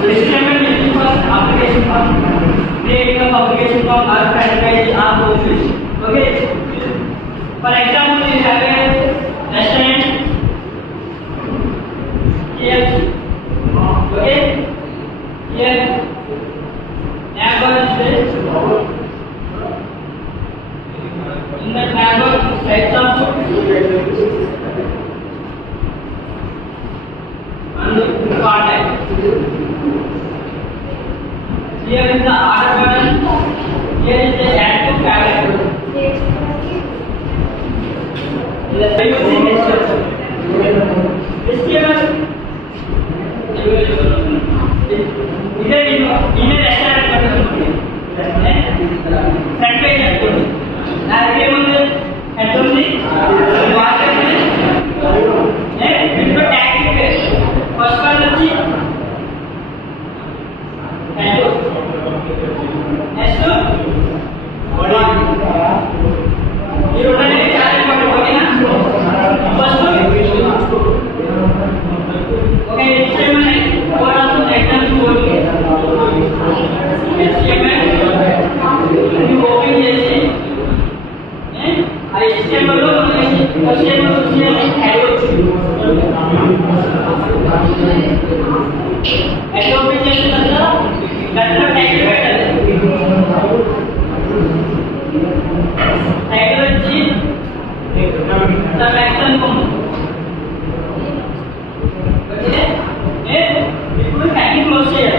HTML means first application form. Creating a application form or franchise are process. Okay. For example, we have a restaurant. Here. Okay. Here. Neighbor is there. In the neighbor types of food and contact. Here is the order button. Here is the add to favorite. Using HTML. इधर इन्हें restaurant करते हैं front page है आगे मुझे header the water में है इनको टैग पे फर्स्ट वन अच्छी हेडर नेक्स्ट बॉडी ये उन्होंने चार इम्पोर्टेंट बॉडी ना फर्स्ट ओके HTML और also example बोल के HTML you open చేసి ఆ HTML లో HTML వచ్చేది యాడ్ అవుతుంది యాడ్ ఓపెన్ చేసిన తర్వాత దాంట్లో టైటిల్ పెట్టాలి టైటిల్ వచ్చి సబ్ యాక్షన్ కొమ్ము ఓకే ఇప్పుడు హ్యాకింగ్ క్లోజ్ చేయాలి